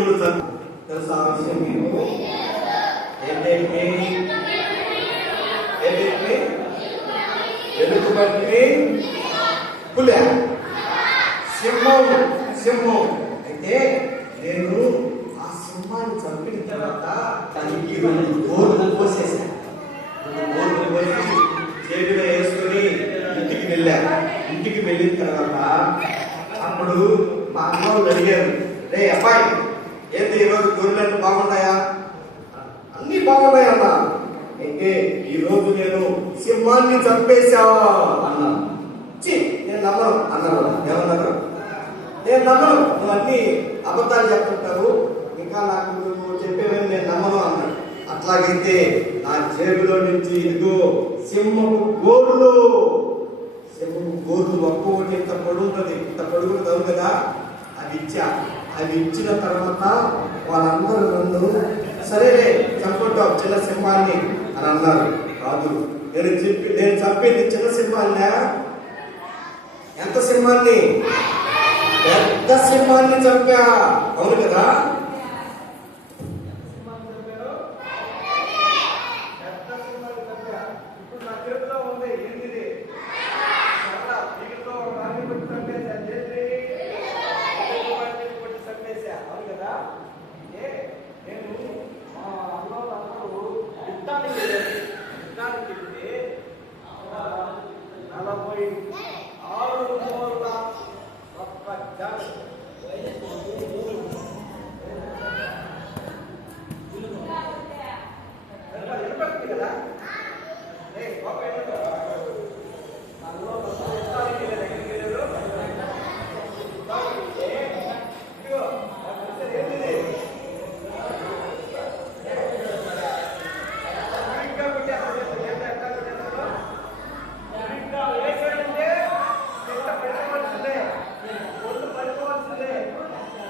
జంతువులు చంపు తెలుసా విషయం మీకు? ఏంటంటే ఏంటంటే పులి. సింహం సింహం. అయితే నేను ఆ సింహాన్ని చంపిన తర్వాత దానికి రెండు గోర్లు పోసేసాను గోర్లు పోసి చేతిలో వేసుకొని ఇంటికి వెళ్ళాను ఇంటికి వెళ్ళిన తర్వాత అప్పుడు మా అమ్మ అడిగారు రే అబ్బాయి ఏంటి ఈరోజు గొర్రెలు బాగున్నాయా? అన్ని బాగున్నాయి అన్న. అయితే ఈ రోజు నేను సింహాన్ని చంపేశావా? అన్న. ఛీ, నేను నమ్మను అన్నారు ఏమన్నారు నేను నమ్మను. నువ్వు అన్ని అబద్ధాలు చెప్తుంటారు ఇంకా నాకు నువ్వు చెప్పేవని నేను నమ్మను అన్నాడు అట్లాగైతే నా జేబులో నుంచి ఇదిగో సింహపు గోర్లు. సింహపు గోర్లు ఒక్కొక్కటి ఇంత పొడుగుతుంది ఇంత పొడుగులు కదా? ఇచ్చా. అది ఇచ్చిన తర్వాత వాళ్ళందరూ ముందు సరేలే చంపుకుంటావు చిన్న సింహాన్ని అని అన్నారు. కాదు నేను చెప్పి నేను చంపేది చిన్న సింహాన్నే? ఎంత సింహాన్ని? పెద్ద సింహాన్ని చంపా. అవును కదా పెద్ద సింహాన్ని చంపా. ఇప్పుడు నా చేతిలో ఉంది ఏంటిది? చాలా దీంట్లో రాణి కొట్టి చంపేశా. ఏంటి? ఎలుగుబంటిని కొట్టి చంపేశా. అవును కదా? ఏ, నేను మా అన్నోళ్ళందరూ యుద్ధానికి వెళ్ళారు. యుద్ధానికి వెళ్తే నలభై ఆరు మూల ఒక్క జనం. వినప- వినపడుతుంది కదా? ఏయ్, ఒక నిమిషం. మనలో మొత్తం యుద్ధానికి వెళ్ళారు. ఎక్కడికి వెళ్ళారు? యుద్ధానికి వెళ్తే, ఇదిగో, నాకు తెలిసేది ఏంటిది? సరిగ్గా కొట్టేస్తారు. ఎంత ఎట్లా కొట్టేస్తారో? సరిగ్గా వేసాడంటే పిట్ట పెట్టవలసిందే. ఒళ్ళు పడిపోవాల్సిందే.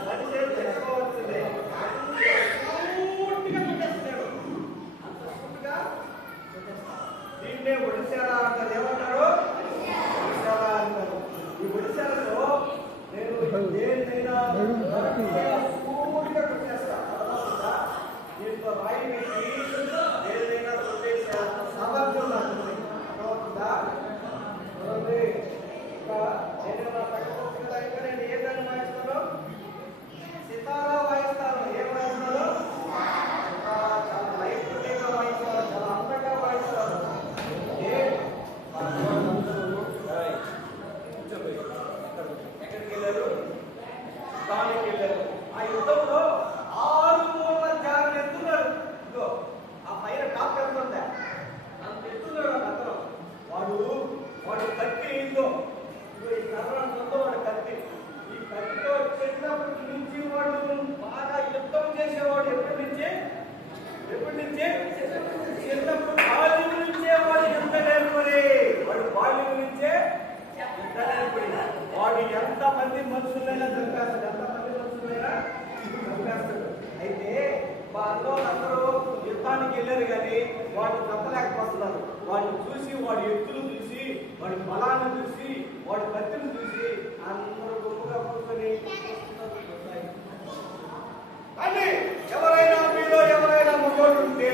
మనిషి తెచ్చుకోవాల్సిందే. సూటిగా కొట్టేస్తున్నాడు. అంత సూటిగా దీన్నే ఒడిశాల అంటారు ఏమంటారు ఒడిశాల అంటారు ఈ ఒడిశాలలో నేను దేన్నైనా సూటిగా కొట్టేస్తా అర్థమవుతుందా? దీంట్లో రాయి పెట్టి దేన్నైనా కొట్టేసే అంత సామర్థ్యం నాకు ఉంది. అర్థమవుతుందా? చూడండి, ఇంకా ఏదైనా తగ్గకపోతే కదా, ఇంకా నేను ఏ దాన్ని వాయిస్తాను సితారా వాయిస్తాను ఏం వాయిస్తాను సితారా చాలా లైట్గా వాయిస్తాను చాలా అందంగా వాయిస్తాను ఏ వాళ్ళందరూ, ఏయ్, కూర్చోబోయి. ఎక్కడికి వెళ్ళారు యుద్ధానికి వెళ్ళారు ఆ యుద్ధంలో ఆరు మూల జాగ్రత్త ఎత్తున్నాడు ఇదిగో ఆ పైన టాప్ ఎంత ఉందా అంత ఎత్తున్నాడు ఆ అతను వాడు వాడు కత్తి ఇదిగో ఇదిగో ఈ కర్ర సొంత వాడు కత్తి ఈ కత్తితో చిన్నప్పటి నుంచి వాడు బాగా యుద్ధం చేసేవాడు ఎప్పటి నుంచి ఎప్పటి నుంచి చిన్నప్పుడు బాల్యం నుంచే వాడు ఎంత నేర్పడి వాడు బాల్యం నుంచే ఎంత నేర్పడి వాడు ఎంత మంది మనుషులైనా చంపేస్తాడు ఎంత మంది మనుషులైనా చంపేస్తాడు అయితే మా అన్నోళ్ళందరూ యుద్ధానికి వెళ్ళారు కానీ వాళ్ళు చంపలేకపోతున్నారు వాడిని చూసి వాడి ఎత్తులు చూసి వాడి బలాన్ని చూసి వాడి కత్తిని చూసి అందరూ గొప్పగా కూర్చొని కానీ ఎవరైనా మీలో ఎవరైనా మగోడు ఉంటే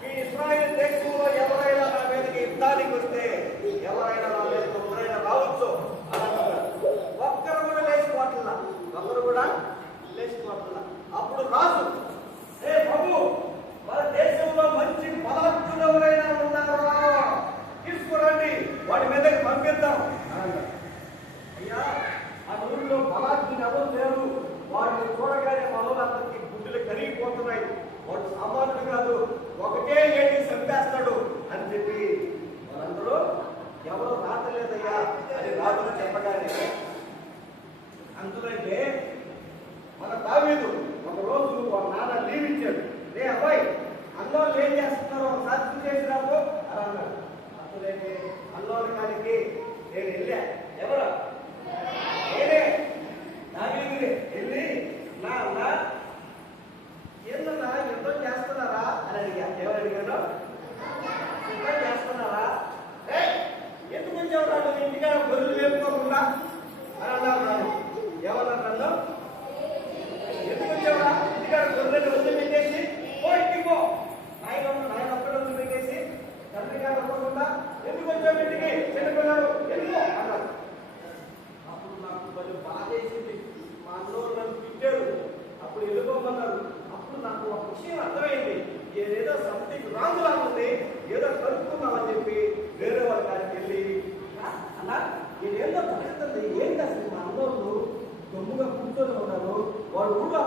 మీ ఇస్రాయేల్ దేశంలో ఎవరైనా నా మీదకి యుద్ధానికి వస్తే ఎవరైనా రావచ్చు అని అన్నారు. ఒక్కరు కూడా లేచిపోట్ల ఒక్కరు కూడా లేచిపోట్ల అప్పుడు రాజు ఏ ప్రభు మన దేశంలో మంచి బలవంతులు ఎవరైనా ఉన్నారా తీసుకురండి వాడి మీదకి పంపిద్దాం అని అన్నారు. అయ్యా ఆ ఊరిలో బలాత్తులు ఎవరు లేరు వాడిని చూడగానే మనోళ్ళందరికీ గుడ్డలు కరిగిపోతున్నాయి వాడు సామాన్యుడు కాదు ఒకటే ఏటి చంపేస్తాడు అని చెప్పి వాళ్ళందరూ ఎవరు రాతలేదయ్యా అని రాజులు చెప్పగానే అందులోనే మన దావీదు ఒక రోజు వాళ్ళ నాన్న లీవ్ ఇచ్చాడు రే అబ్బాయి అన్నోళ్ళు ఏం చేస్తున్నారో సాధ్యం చేసి రాబో అని అన్నాడు అందులోనే అన్నోళ్ళ కాడికి నేను వెళ్ళా ఎవరు నేనే దావీదుని వెళ్ళి నా నా ఏందన్నా యుద్ధం చేస్తున్నారా అని అడిగా ఎవరు అడిగాను యుద్ధం చేస్తున్నారా ఏ ఎందుకు వచ్చావు రాడు ఇంటికాడ గొర్రెలు వేపుకోకుండా అని అన్నారు నన్ను ఏమన్నారు నన్ను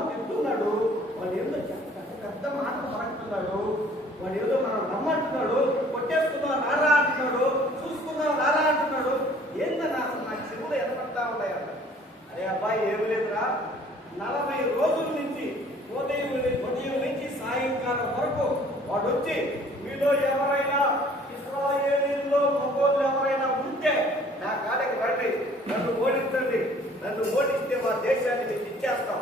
తింటున్నాడు వాడు ఏదో పెద్ద మాట మాట్లాడుతున్నాడు. వాడు ఏదో మనం రమ్మంటున్నాడు. కొట్టేసుకుందాం నారా అంటున్నాడు. చూసుకుందాం నారా అంటున్నాడు. ఏందన్నా అసలు నాకు చెవులు ఎదపడతా ఉన్నాయా అరే అబ్బాయి ఏమి లేదురా. నలభై రోజుల నుంచి ఉదయం ఉదయం నుంచి సాయంకాలం వరకు వాడు వచ్చి మీలో ఎవరైనా ఇస్రాయేలీల్లో మగోళ్ళు ఎవరైనా ఉంటే నా కాడకి రండి. నన్ను ఓడించండి. నన్ను ఓడిస్తే మా దేశాన్ని మీకు ఇచ్చేస్తాం.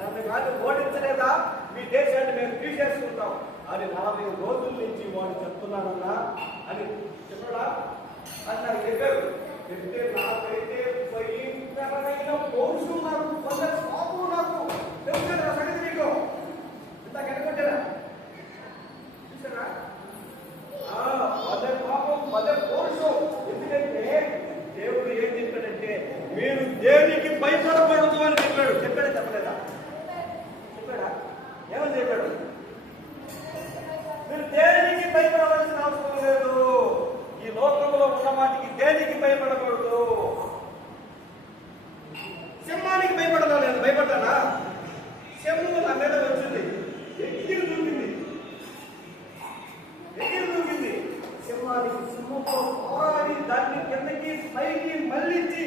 నన్ను కానీ ఓడించలేదా? మీ దేశాన్ని మేము తీసేసుకుంటాం. అని నలభై రోజుల నుంచి వాడు చెప్తున్నానన్నా అని చెప్పడా అని నాకు చెప్పారు. చెప్తే నాకైతే భయంకరమైన పౌరుషం నాకు కొందరు పాపం నాకు తెలుసు సంగతి నీకు? ఇంత కనుకొచ్చారా చూసారా ఆ, పదే పాపం పదే పౌరుషం ఎందుకంటే దేవుడు ఏం చెప్పాడంటే మీరు దేనికి భయపడకూడదు అని చెప్పాడు చెప్పాడా చెప్పలేదా చెప్పాడా ఏమని చెప్పాడు మీరు దేనికి భయపడవలసిన అవసరం లేదు ఈ లోకంలో ఉన్న వాటికి దేనికి భయపడకూడదు సింహానికి భయపడదా నేను భయపడ్డానా? సింహం నా మీద వచ్చింది. ఎగిరి దూకింది. ఎగిరి దూకింది. సింహానికి సింహంతో పోరాడి దాన్ని కిందకి పైకి మళ్ళించి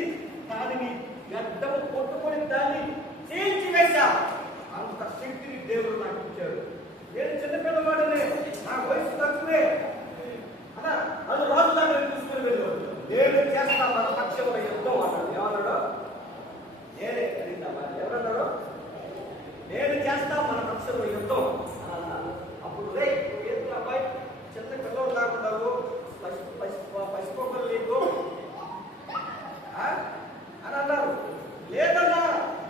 దానిని గడ్డము కొట్టుకొని దాన్ని చేయించి వేశా. అంత శక్తిని దేవుడు నాకు ఇచ్చాడు. నేను చిన్నపిల్లవాడనే నా వయసు తక్కువే. అలా అది దాన్ని తీసుకుని వెళ్ళాడు నేను చేస్తా మన పక్షంలో యుద్ధం అన్నాడు ఏమన్నాడు నేనే అడిగిందా ఎవరన్నాడు నేను చేస్తా మన పక్షంలో యుద్ధం అని అన్నాడు. అప్పుడు రే ఏంటి అబ్బాయి చిన్న పిల్లలు కాకున్నావు పసి పసి పసిపోకలు నీకు ఆ? అని అన్నారు లేదన్నా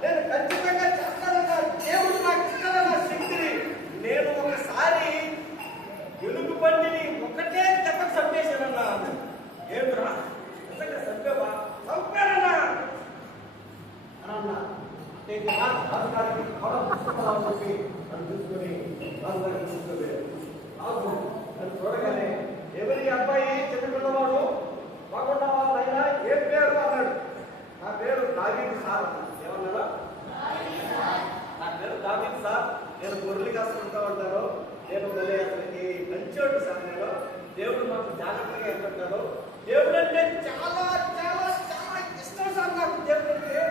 నేను ఖచ్చితంగా చేస్తానన్నా దేవుడు నాకు ఇస్తానన్న శక్తిని నేను ఒకసారి ఎలుగు బండిని ఒకటే దెబ్బకు చంపేశానన్నా ఏమిరా నిజంగా చంపేవా చంపానన్నా అని అన్నా అంటే ఇది రా, రాజుగారికి కూడా పుస్తకాలు అని చెప్పి నన్ను చూసుకొని రాజుగారికి తీసుకుపోయాడు రాజు నన్ను చూడగానే ఎవరి అబ్బాయి చిన్న పిల్లవాడు బాగున్నావా నాయనా ఏ పేరు అన్నాడు నా పేరు దావీదు సార్ ఏమన్నాడా నా పేరు దావీదు సార్ నేను గొర్రెలు కాసుకుంటా ఉంటాను నేను అసలుకి మంచోడు సమయంలో దేవుడు మాకు జాగ్రత్తగా ఎంతుంటారు దేవుడు అంటే చాలా చాలా చాలా ఇష్టం సార్ నాకు. దేవుడు అంటే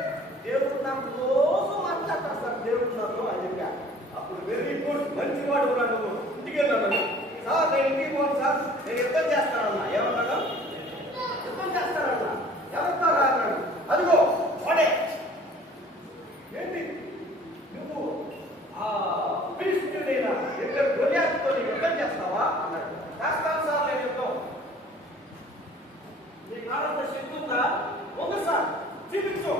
దేవుడు నాకు రోజు మాట్లాడతారు సార్. దేవుడు నాకు అని చెప్పా. అప్పుడు వెరీ గుడ్ మంచి వాడు నువ్వు. ఇంటికి వెళ్ళాను సార్ నేను ఇంటికి పోను సార్. నేను యుద్ధం చేస్తానన్నా. ఏమన్నాడు? యుద్ధం చేస్తానన్నా. ఎవరితో రా అన్నాడు అదిగో వాడే ఏంటి నువ్వు ఆ ఫిలిస్తీయుడైన ఇద్దరు గొలియాతుతో యుద్ధం చేస్తావా అన్నాడు చేస్తాను సార్ నేను యుద్ధం నీ కాలంలో శక్తి ఉందా ఉంది సార్ చూపించు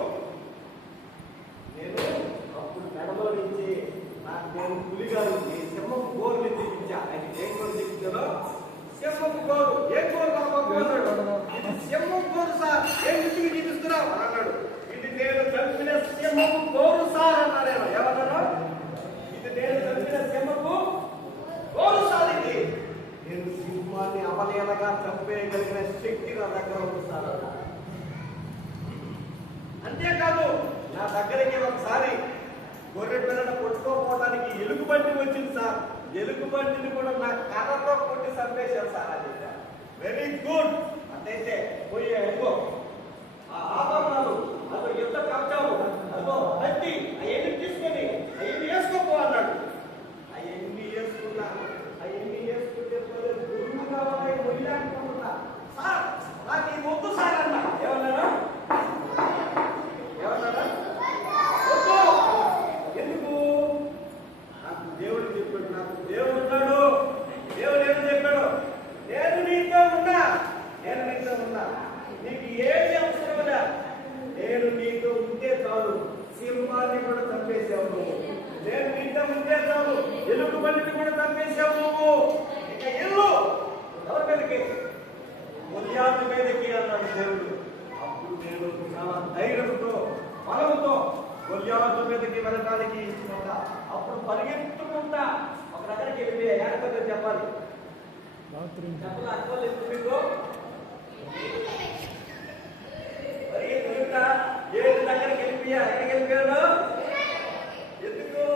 నేను అప్పుడు మెడలో నుంచి నాకు నేను పులిగారు సింహం గోరుని చూపించా ఆయన ఏ గోరు చూపించాలో సింహం గోరు ఏ గోరు బాబా అన్నాడు ఇది సింహం గోరు సార్ ఏం గుర్తుకు చూపిస్తున్నావు అని అన్నాడు ఇది నేను చంపిన సింహం గోరు సార్ అన్నాడు ఆయన. ఏమన్నాడు ఇది నేను చంపిన సింహము గోరు సార్ ఇది నేను సింహాన్ని అవలేలగా చంపేయగలిగిన శక్తి నా దగ్గర ఉంది సార్ అన్నాడు. అంతేకాదు నా దగ్గరికి ఒకసారి గొర్రె పిల్లని కొట్టుకోపోవడానికి ఎలుగుబంటి వచ్చింది సార్. ఎలుగుబంటిని కూడా నా కర్రతో కొట్టి చంపేశాను సార్ అది వెరీ గుడ్ అంటే పోయి ఆ ఆభరణాలు అదో యుద్ధ కవచాలు అదో కత్తి అవన్నీ తీసుకొని అవన్నీ వేసుకోపో అన్నాడు అవన్నీ వేసుకున్నా అవన్నీ వేసుకుంటే పోలే గురువు కావాలి మొయ్యాలనుకుంటున్నా సార్ నాకు ఈ వద్దు సార్ అన్న ఏమన్నారా ఏమన్నారా వద్దు ఎందుకు నాకు దేవుడు చెప్పాడు నాకు దేవుడు ఉన్నాడు దేవుడు ఏం చెప్పాడు నేను నీతో ఉన్నా నేను నీతో ఉన్నా నీకు ఏది అవసరం లే నేను నీతో ఉంటే చాలు. సింహాన్ని కూడా చంపేశావు నువ్వు. నేను నీతో ఉంటే చాలు. ఎలుగు బండిని కూడా చంపేశావు నువ్వు. ఇక ఇల్లు ఎవరి మీదకి? ఉదయాన్ని మీదకి అన్నాడు దేవుడు. అప్పుడు నేను చాలా ధైర్యంతో బలంతో గొల్యాదు మీదకి వెళ్ళడానికి ఇష్టపడ్డా. అప్పుడు పరిగెత్తుకుంటా ఒక దగ్గరికి వెళ్ళి ఏడపతి చెప్పాలి. చెప్పాలి? అనుకోలేదు మీకు ఎందుకు?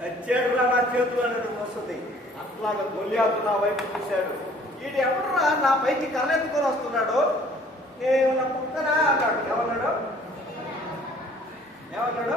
చచ్చాడురా నా చేతులు అనేది వస్తుంది అట్లాగ గొల్యాతు నా వైపు చూశాడు. వీడు ఎవడరా నా పైకి కర్రెత్తుకొని వస్తున్నాడు? నేను నా పక్కన అన్నాడు. ఎవరన్నాడు? ఎవరన్నాడు?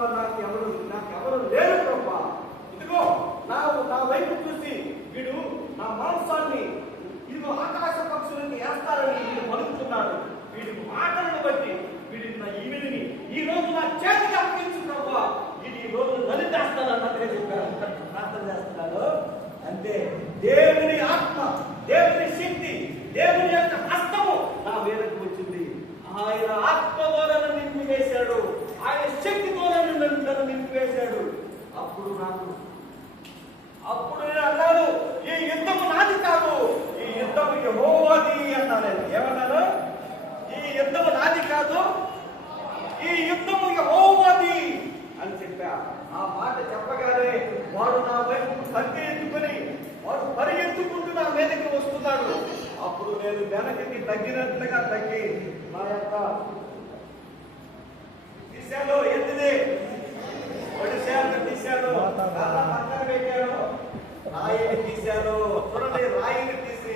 ప్రభా నాకు ఎవరు నాకు ఎవరు లేరు ప్రభా. ఇదిగో నా నా వైపు చూసి వీడు నా మాంసాన్ని ఇదిగో ఆకాశ పక్షులని వేస్తారని వీడు పలుకుతున్నాడు. వీడి మాటలను బట్టి వీడి నా ఈమెని ఈ రోజు నా చేతికి అప్పగించు ప్రభా. ఇది ఈ రోజు నలిపేస్తానన్నట్టుగా చెప్పారు ప్రార్థన చేస్తున్నాడు. అంటే దేవుని ఆత్మ దేవుని నేను వెనక్కి తగ్గినట్లుగా తగ్గి నా యొక్క తీశాను. ఎత్తిది ఒడిశాను తీశాను. పక్కన పెట్టాను. రాయిని తీశాను. చూడండి రాయిని తీసి.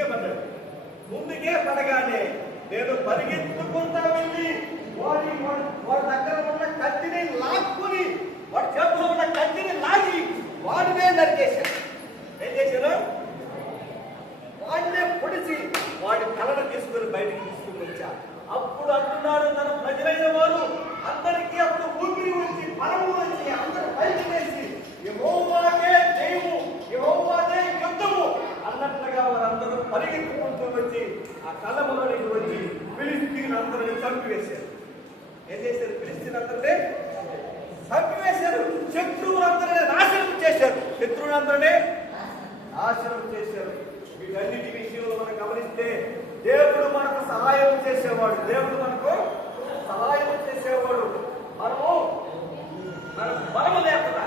ముందుకే పడ్డాడు. ముందుకే పడగానే నేను పరిగెత్తుకుంటా వెళ్ళి వాడి వాడి దగ్గర ఉన్న కత్తిని లాక్కుని వాడి చేతిలో ఉన్న కత్తిని లాగి వాడినే నరికేశాను ఏం చేశాను వాడినే పొడిచి వాడి కళను తీసుకుని బయటికి తీసుకుని వచ్చా అప్పుడు అంటున్నాడు తన ప్రజలైన వారు అందరికీ అప్పుడు ఊపిరి ఉంచి పరము ఉంచి అందరూ పైకి వేసి యహోవాదే దైవము యహోవాదే యుద్ధము అన్నట్లుగా వారు పరిగెత్తుకుంటూ వచ్చి ఆ కళ్ళ ఎక్కడికి వచ్చి ఫిలిస్తీన్ అందరిని చంపివేశారు. ఏం చేశారు? ఫిలిస్తీన్ అందరినీ చంపివేశారు. శత్రువులందరినీ నాశనం చేశారు. శత్రువులందరినీ నాశనం చేశారు. వీటన్నిటి విషయంలో మనం గమనిస్తే దేవుడు మనకు సహాయం చేసేవాడు. దేవుడు మనకు సహాయం చేసేవాడు. మనము మనకు బలము లేకుండా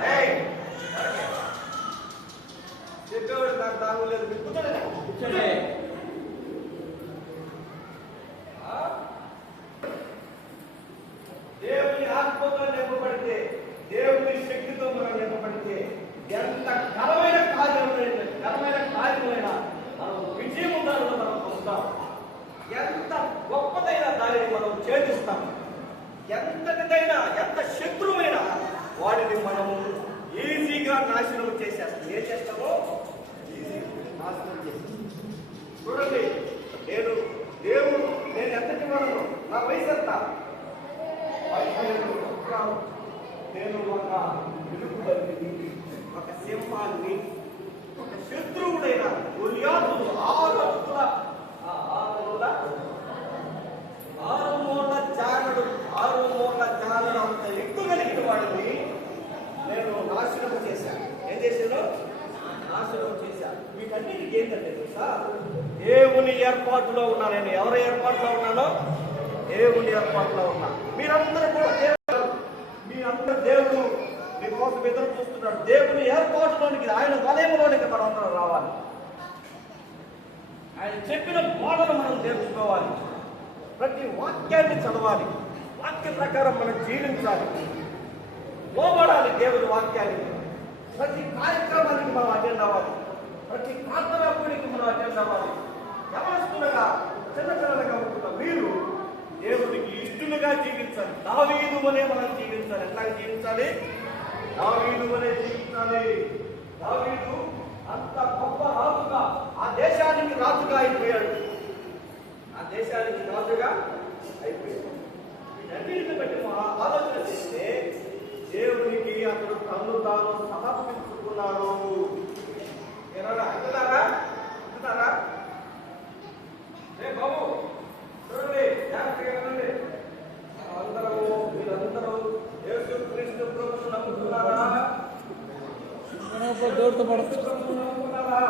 చెప్పేవాడు నాకు దాని లేదు? మీరు కూర్చోండి. దేవుని ఆత్మతో నింపబడితే దేవుని శక్తితో మనం నింపబడితే ఎంత ఘనమైన కార్యములైన ఘనమైన కార్యములైన మనం విజయం దానిలో మనం పొందుతాం. ఎంత గొప్పదైన దానిని మనం ఛేదిస్తాం. ఎంతటిదైనా ఎంత శత్రువైన వాడిని మనము ఈజీగా నాశనం చేసేస్తాం. ఏం చేస్తామో నాశనం చేసేస్తాం చూడండి నేను దేవుడు నేను ఎంతటి వాడను? నా వయసు ఎంత? నేను ఒక వెలుగుబంటిని ఒక సింహాన్ని ఒక శత్రువుడైన గొలియాతు ఆరు అడుగుల ఆ ఆరు అడుగుల ఆరు మూల జానుడు ఆరు మూల జానుడు అంత ఎక్కువ కలిగిన వాడిని నేను నాశనం చేశాను ఏం చేశాను నాశనం చేశాను ఏంటంటే తెలుసా? దేవుని ఏర్పాటులో ఉన్నా నేను. ఎవరి ఏర్పాటులో ఉన్నానో? దేవుని ఏర్పాటులో ఉన్నా. మీరందరూ కూడా దేవుడు మీరందరూ దేవుడు మీకోసం ఎదురు చూస్తున్నాడు దేవుని ఏర్పాటులోనికి ఆయన వలయంలోనికి మనం రావాలి. ఆయన చెప్పిన బోధను మనం నేర్చుకోవాలి. ప్రతి వాక్యాన్ని చదవాలి. వాక్య ప్రకారం మనం జీవించాలి. లోబడాలి దేవుని వాక్యానికి ప్రతి కార్యక్రమానికి మనం అటెండ్ అవ్వాలి. ప్రతి ప్రార్థనాపుడికి మనం అటెండ్ అవ్వాలి యవనస్తులుగా చిన్న చిన్నగా ఉంటున్న మీరు దేవుడికి ఇష్టలుగా జీవించాలి. దావీదు అనే మనం జీవించాలి. ఎట్లా జీవించాలి? దావీదు అనే జీవించాలి. దావీదు అంత గొప్ప రాజుగా ఆ దేశానికి రాజుగా అయిపోయాడు. ఆ దేశానికి రాజుగా అయిపోయాడు. వీటన్నిటిని బట్టి ఆలోచన చేస్తే దేవునికి అతడు తను తాను సమర్పించుకున్నాడు. ఏనారా అంటున్నారా అంటున్నారా రే బాబు చూడండి జాగ్రత్తగా వినండి. అందరూ మీరందరూ యేసు క్రీస్తు ప్రభువును నమ్ముతున్నారా? నమ్ముతున్నారా?